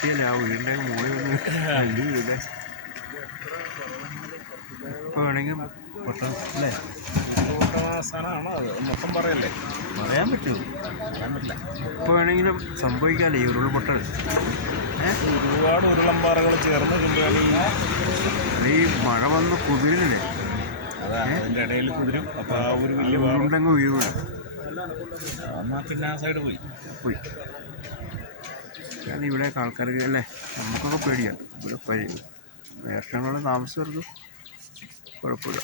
കിട്ടിയല്ലേ ആ വീടിൻ്റെ മുകളിൽ ഒന്ന് വലിയ വീട് ഇപ്പോൾ വേണമെങ്കിൽ പൊട്ടാൻ അല്ലേ സാധനമാണോ അത് മൊത്തം പറയല്ലേ പറയാൻ പറ്റുമോ പറയാൻ പറ്റില്ല ഇപ്പോൾ വേണമെങ്കിലും സംഭവിക്കാമല്ലേ ഈ ഉരുൾപൊട്ടൽ ഒരുപാട് ഉരുളമ്പാറകൾ ചേർന്ന് ഈ മഴ വന്ന് കുതിരില്ലേ അതാ അതിൻ്റെ ഇടയിൽ കുതിരും അപ്പോൾ ആ ഒരു വലിയ ഉരുണ്ടെങ്കിൽ വീഴും എന്നാൽ പിന്നെ ആ സൈഡ് പോയി കാരണം ഇവിടെയൊക്കെ ആൾക്കാർക്ക് അല്ലേ നമുക്കൊക്കെ പേടിയാണ് ഇവിടെ വേർക്കാനുള്ള താമസമായിരുന്നു കുഴപ്പമില്ല